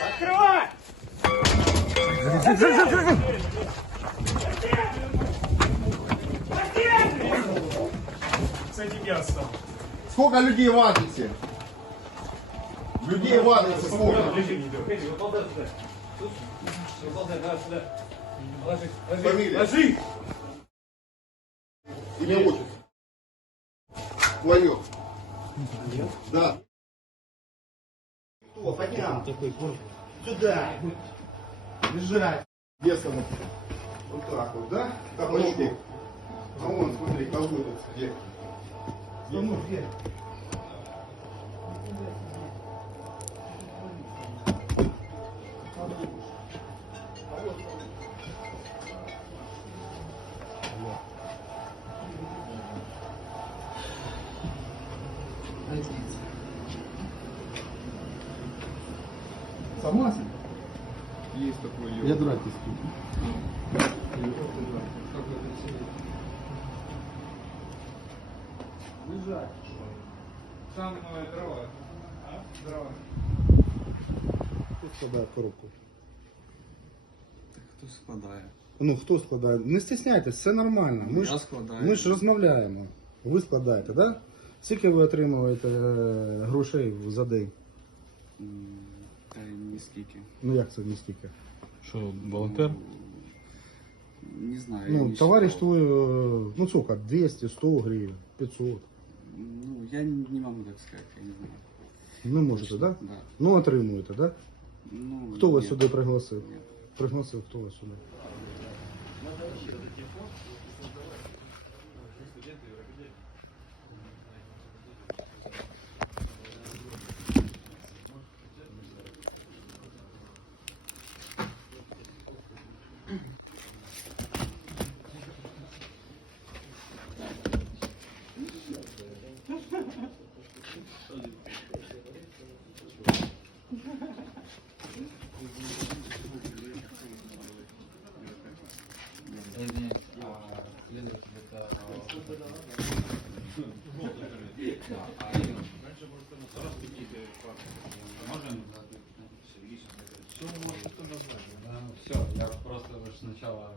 Открывай! Кстати, я остался. Сколько людей в адресе? Людей в адресе сколько? Фамилия. Ложи! Имя отчество. Твое. Да. Кто? Поднял. Сюда. Лежать. Весом. Вот так вот, да? Ногу. А вон, смотри, колготок где. Ну, где? Согласен? Есть такой Я драть испытываю. Самое дрова. А? Дрова. Хто складає коробку? Хто складає? Ну, хто складає? Не стесняйтесь, все нормально. Ми ж, Я складаю. ми ж розмовляємо. Ви складаєте, так? Да? Скільки ви отримуєте е, грошей за день? Та ні скільки. Ну як це не стільки? Що, волонтер? Не знаю. я Ну, не товариш считал. твой, е, ну сколько, 200, 100 гривень, 500. Ну, я не не могу так сказать, я не знаю. Не можете? Да? Да. Ну отримуєте? Да? Ну, Хто вас нет. сюди пригласив? Пригласив, хто вас сюди? Все, я просто сначала